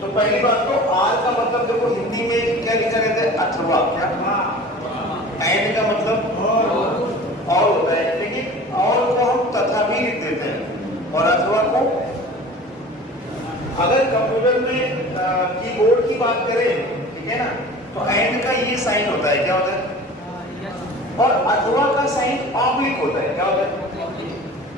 तो पहली बात तो आर का मतलब देखो हिंदी में क्या लिखा रहता है, अथवा, क्या एंड का मतलब और होता है, लेकिन और को हम तथा भी लिख देते हैं और अथवा को, अगर कंप्यूटर में कीबोर्ड की बात करें, ठीक है ना, तो एंड का ये साइन होता है, क्या होता है, और अथवा का साइन ऑब्लिक होता है, क्या होता है।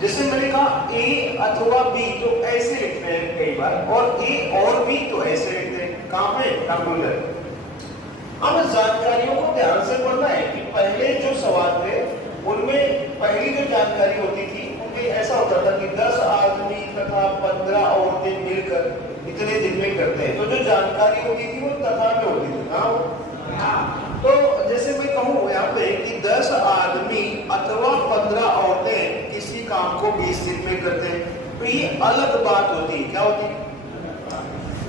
जैसे मैंने कहा ए अथवा बी, तो ऐसे लिखते हैं कई बार, और ए और बी तो ऐसे लिखते हैं, कहां पे, कंप्यूटर। अब जानकारियों को ध्यान से पढ़ना है कि पहले जो सवाल थे उनमें पहली जो जानकारी होती थी उनमें ऐसा होता था कि 10 आदमी तथा 15 औरतें मिलकर इतने दिन में करते हैं, तो जो जानकारी होती थी वो तथा में होती थी। हाँ, तो जैसे मैं कहूँ यहाँ पे कि 10 आदमी अथवा 15 औरतें किसी काम को 20 दिन में करते हैं, तो ये अलग बात होती है, क्या होती है।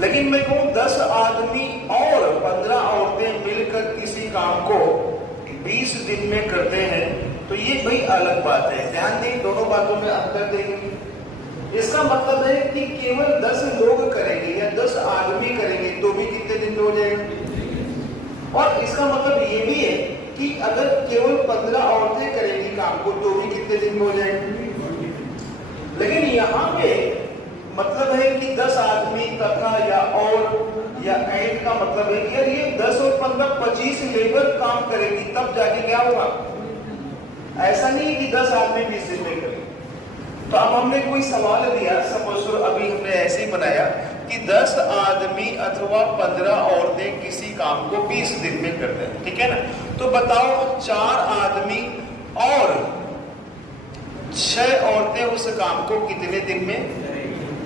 लेकिन मैं कहूँ 10 आदमी और 15 औरतें मिलकर किसी काम को 20 दिन में करते हैं, तो ये भाई अलग बात है। ध्यान दें, दोनों बातों में अंतर देंगे। इसका मतलब है कि केवल 10 लोग करेंगे या 10 आदमी करेंगे तो भी कितने दिन में हो जाएगा, और इसका मतलब ये भी है कि अगर केवल 15 औरतें करेंगी काम को तो भी कितने दिन में हो जाएगा। लेकिन यहाँ पे मतलब है कि 10 आदमी तथा या और या एंड का मतलब है कि यार ये 10 और 15 25 लेबर काम करेगी तब जाके क्या होगा। ऐसा नहीं कि 10 आदमी 20 दिन में करेंगे। तो अब हमने कोई सवाल दिया, सपोज अभी हमने ऐसे ही बनाया कि 10 आदमी अथवा 15 औरतें किसी काम को 20 दिन में करते हैं, ठीक है ना। तो बताओ 4 आदमी और 6 औरतें उस काम को कितने दिन में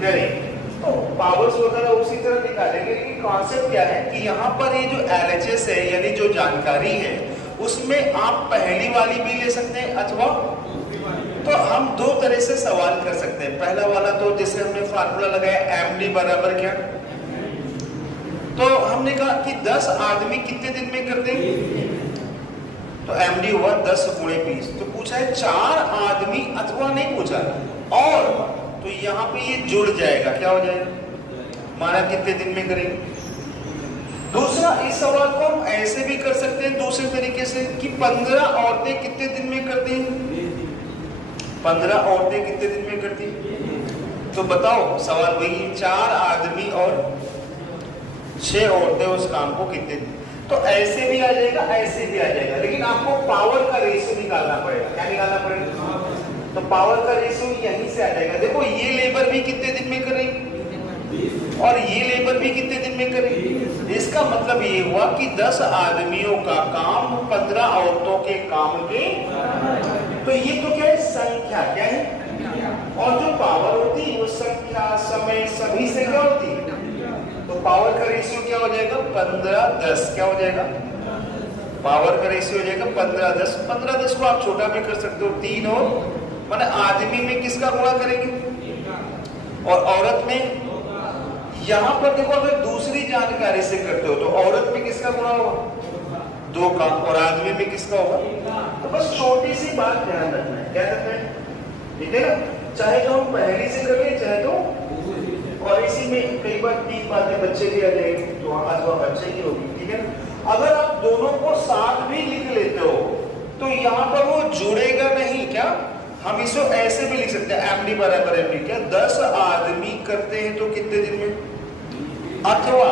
करेंगे। तो पावर्स वगैरह उसी तरह निकालेंगे, लेकिन कॉन्सेप्ट क्या है कि यहाँ पर ये जो LHS है यानी जो जानकारी है उसमें आप पहली वाली भी ले सकते हैं अथवा, तो हम दो तरह से सवाल कर सकते हैं। पहला वाला तो जैसे हमने फार्मूला लगाया MD बराबर क्या, तो हमने कहा कि 10 आदमी कितने दिन में करते हैं, तो MD हुआ 10 गुणे 20। तो पूछा है 4 आदमी अथवा नहीं पूछा, और तो यहाँ पे ये जुड़ जाएगा, क्या हो जाएगा, माना कितने दिन में करेंगे। दूसरा, इस सवाल को हम ऐसे भी कर सकते हैं दूसरे तरीके से कि 15 औरतें कितने दिन में करती हैं, 15 औरतें कितने दिन में करती हैं। तो बताओ सवाल वही है, 4 आदमी और 6 औरतें उस काम को कितने दिन। तो ऐसे भी आ जाएगा, ऐसे भी आ जाएगा, लेकिन आपको पावर का रेशियो निकालना पड़ेगा। क्या निकालना पड़ेगा, तो पावर का रेशियो यहीं से आ जाएगा। देखो ये लेबर भी कितने दिन में करेंगे और ये लेबर भी कितने दिन में करेंगे। इसका मतलब ये हुआ कि 10 आदमियों का काम 15 औरतों के काम के, तो ये तो क्या है, संख्या क्या है, और जो पावर होती है वो संख्या समय सभी से क्या होती है। तो पावर का रेशियो क्या हो जाएगा, 15-10। क्या हो जाएगा, पावर का रेशियो हो जाएगा 15-10। 15-10 को आप छोटा भी कर सकते हो, 3 और माने आदमी में किसका गुणा करेंगे और औरत में। यहां पर देखो अगर दूसरी जानकारी से करते हो तो औरत में किसका गुणा होगा, 2 का, और आदमी में किसका होगा। तो बस छोटी सी बात ध्यान रखना है, क्या रखना है, ठीक है ना। चाहे तो हम पहली से कर ले चाहे तो, और इसी में कई बार 3 बातें बच्चे की आ जाएगी तो अथवा बच्चे की होगी, ठीक है ना। अगर आप दोनों को साथ भी लिख लेते हो तो यहाँ पर वो जुड़ेगा नहीं, क्या हम इसको ऐसे भी लिख सकते हैं MD बराबर MD क्या, 10 आदमी करते हैं तो कितने दिन में, अथवा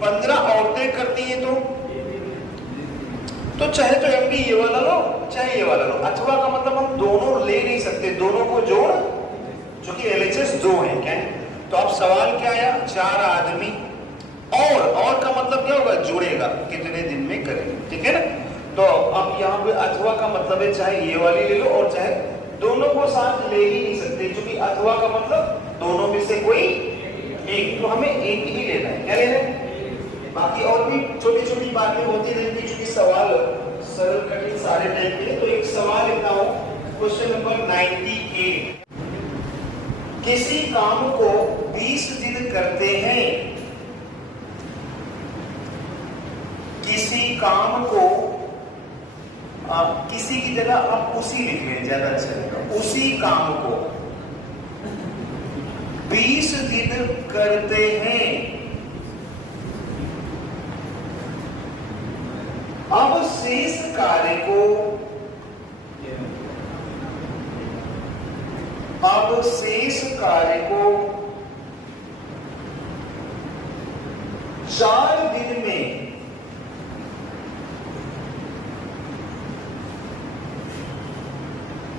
15 औरतें करती हैं तो चाहे तो MD ये वाला लो चाहे ये वाला लो। अथवा का मतलब हम दोनों ले नहीं सकते, दोनों को जोड़, जो कि LHS 2 है, क्या है। तो अब सवाल क्या आया, 4 आदमी और का मतलब क्या होगा, जुड़ेगा, कितने दिन में करेंगे, ठीक है ना। तो अब यहाँ पे अथवा का मतलब है चाहे ये वाली ले लो और चाहे, दोनों को साथ ले ही नहीं सकते, क्योंकि अथवा का मतलब दोनों में से कोई एक, तो हमें एक ही लेना है। क्या लेना है, बाकी और भी छोटी छोटी बातें होती रहेंगी, क्योंकि सवाल सरल कठिन सारे टाइप के। तो एक सवाल लिखता हूँ, क्वेश्चन नंबर 98। किसी काम को 20 दिन करते हैं, किसी काम को किसी की जगह आप उसी लिख लें, ज्यादा अच्छा लगेगा, उसी काम को 20 दिन करते हैं। अब शेष कार्य को 4 दिन में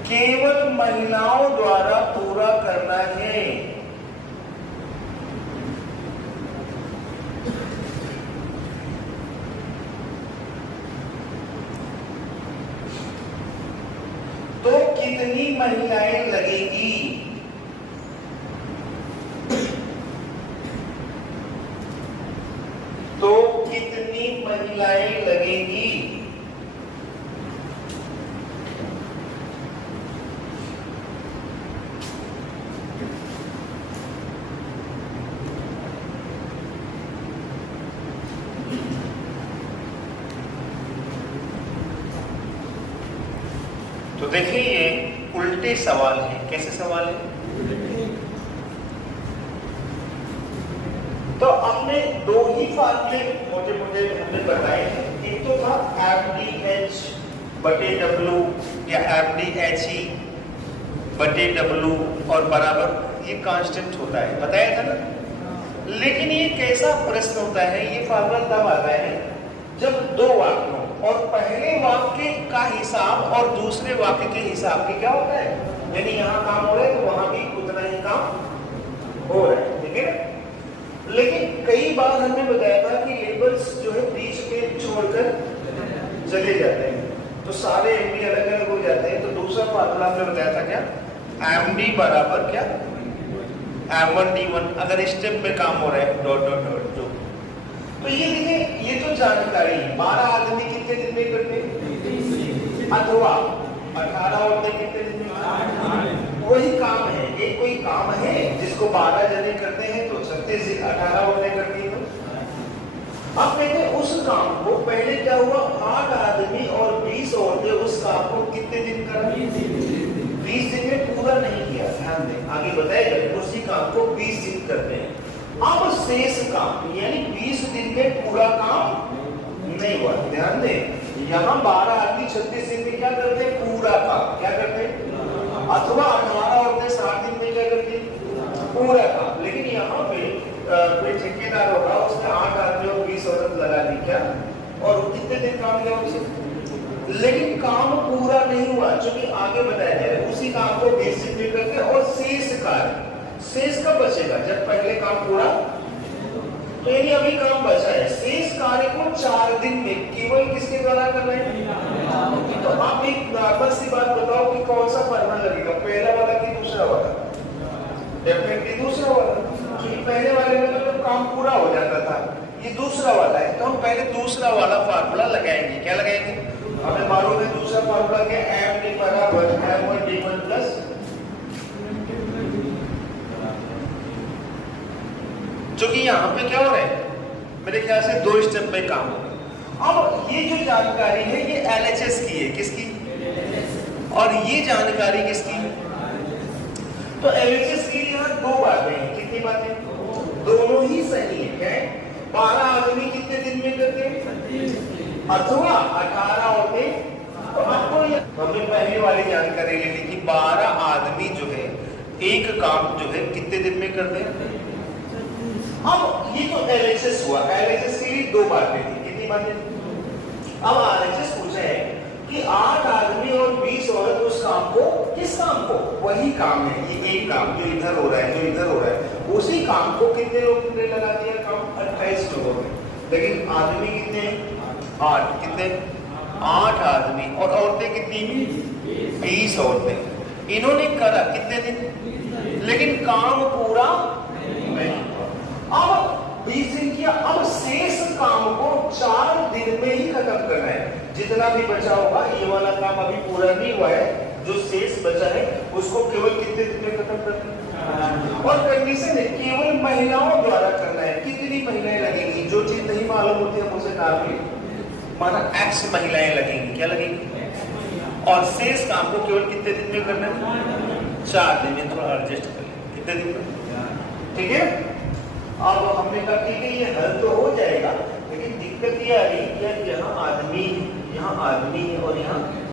केवल महिलाओं द्वारा पूरा करना है। तो कितनी महिलाएं लगेंगी? तो देखिए ये उल्टे सवाल है। कैसे सवाल है? तो हमने दो ही फार्मूले मोटे मोटे हमने बताए हैं। एक तो था MDH बटे W या MDHE बटे W और बराबर ये कांस्टेंट होता है, बताया था ना। लेकिन ये कैसा प्रश्न होता है, ये फार्मूला तब आता है जब दो वाक्यों और पहले वाक्य का हिसाब और दूसरे वाक्य के हिसाब के क्या होता है, यानी यहाँ काम हो रहा है तो वहां भी उतना ही काम हो रहा है, ठीक है ना। लेकिन कई बार हमने बताया था कि लेबल्स जो है बीच में छोड़कर चले जाते हैं तो सारे एमडी अलग अलग हो जाते हैं। तो दूसरा फार्मूला हमने बताया था क्या, एमडी बराबर क्या M1D1, अगर स्टेप में काम हो रहा है डॉट डॉट डॉट जो। तो ये देखिए ये तो जानकारी 12 आदमी कितने दिन में करते हैं, अथवा 18 औरतें कितने दिन में, वही काम है। एक कोई काम है जिसको 12 जने करते हैं तो 36 18 औरतें करती हैं। अब कहते हैं उस काम को पहले क्या हुआ, 8 आदमी और 20 औरतें उस काम को कितने दिन करा, 20 दिन में पूरा नहीं किया। ध्यान दें आगे बताएगा, उसी काम को 20 दिन करते हैं। अब शेष काम यानी 20 दिन में पूरा काम नहीं हुआ। ध्यान दें यहाँ 12 आदमी 36 दिन में क्या करते हैं, पूरा काम क्या करते हैं, अथवा 18 औरतें 60 दिन में क्या करती है, पूरा काम। लेकिन यहाँ पे कोई ठेकेदार होगा, उसने 8 आदमी और 20 औरत लगा दी क्या, और कितने दिन काम किया उसे, लेकिन काम पूरा नहीं हुआ। क्योंकि आगे बताया जाए उसी काम को 20 दिन में करते हैं। और शेष कार्य, शेष कब बचेगा, जब पहले काम पूरा, तो यानी अभी काम बचा है। शेष कार्य को 4 दिन में केवल किसके द्वारा कर रहे हैं। तो आप एक नॉर्मल सी बात बताओ कि कौन सा फॉर्मूला लगेगा, पहला वाला कि दूसरा वाला, डेफिनेटली दूसरा वाला, क्योंकि पहले वाले में तो काम पूरा हो जाता था, ये दूसरा वाला है। तो हम पहले दूसरा वाला फार्मूला लगाएंगे। क्या लगाएंगे, हमें मालूम है दूसरा फार्मूला क्या, MD बराबर M1D1 प्लस, क्योंकि यहाँ पे क्या हो रहा है, मेरे ख्याल से 2 स्टेप में काम होगा। अब ये जो जानकारी है ये LHS की है, किसकी, और ये जानकारी किसकी, तो LHS की यहाँ 2 बातें हैं। कितनी बातें, दोनों ही सही है। क्या है, 12 आदमी कितने दिन में करते हैं, अथवा 18 औरतें। तो आपको हमने पहले वाली जानकारी ले ली कि 12 आदमी जो है एक काम जो है कितने दिन में करते हैं। अब ये तो LHS हुआ, LHS के लिए 2 बातें थी। कितनी बातें, अब RHS पूछा है कि 8 आदमी और 20 औरत उस काम को, किस काम को, वही काम है, ये एक काम जो इधर हो रहा है, जो इधर हो रहा है, उसी काम को कितने लोगों ने लगा दिया काम, 28 लोगों ने। लेकिन आदमी कितने हैं, 8, कितने 8 आदमी और औरतें कितनी, 20 औरतें। इन्होंने करा कितने दिन, लेकिन काम पूरा नहीं। अब 20 दिन किया, अब शेष काम को 4 दिन में ही खत्म करना है। जितना भी बचा होगा, ये वाला काम अभी पूरा नहीं हुआ है, जो शेष बचा है उसको केवल कितने दिन में खत्म करना है। और कंडीशन है केवल महिलाओं द्वारा करना है। कितनी महिलाएं लगेंगी, जो चीज नहीं मालूम होती है मुझसे नाम ली, माना X महिलाएं लगेंगी, क्या लगेंगी, और शेष काम को केवल कितने दिन में करना है, 4 दिन में। थोड़ा एडजस्ट कर ले, कितने दिन में, ठीक है ना। अब हमने कहा ठीक है ये हल तो हो जाएगा, लेकिन दिक्कत ये आ रही कि यार यहाँ आदमी है और यहाँ